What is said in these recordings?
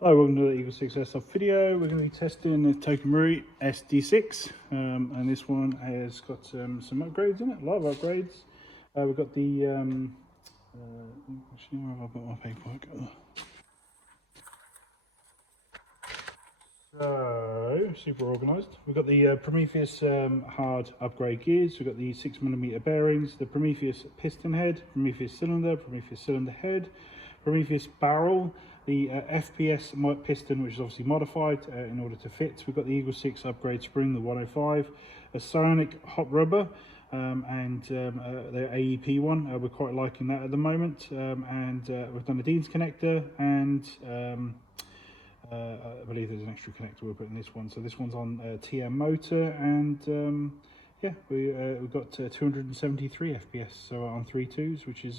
Hello, welcome to the EagleSix Airsoft video. We're going to be testing the THO-R SD6 and this one has got some upgrades in it, a lot of upgrades. We've got the, actually where have I got my paperwork? So, super organised. We've got the Prometheus hard upgrade gears, we've got the 6mm bearings, the Prometheus piston head, Prometheus cylinder head, Prometheus barrel, the FPS piston, which is obviously modified in order to fit. We've got the EagleSix upgrade spring, the 105, a Psionic hot rubber, and the AEP one. We're quite liking that at the moment. And we've done the Dean's connector, and I believe there's an extra connector we'll put in this one. So this one's on TM motor, and yeah, we've got 273 FPS, so on 3.2s, which is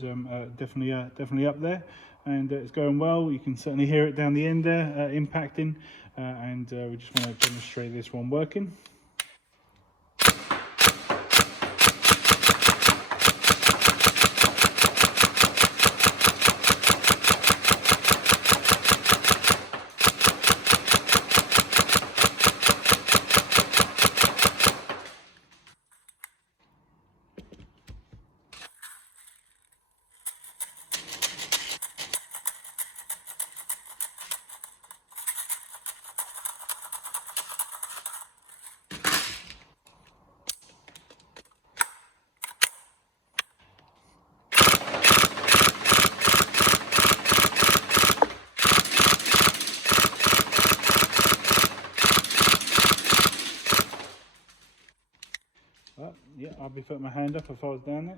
definitely up there, and it's going well. You can certainly hear it down the end there, impacting, and we just want to demonstrate this one working. Yeah, I'll be putting my hand up if I was down there.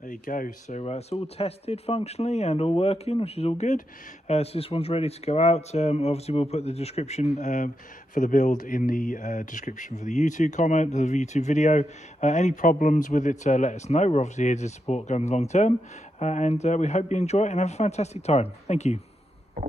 There you go. So it's all tested functionally and all working, which is all good. So this one's ready to go out. Obviously we'll put the description for the build in the description for the YouTube comment, the YouTube video. Any problems with it, let us know. We're obviously here to support guns long term, and we hope you enjoy it and have a fantastic time. Thank you.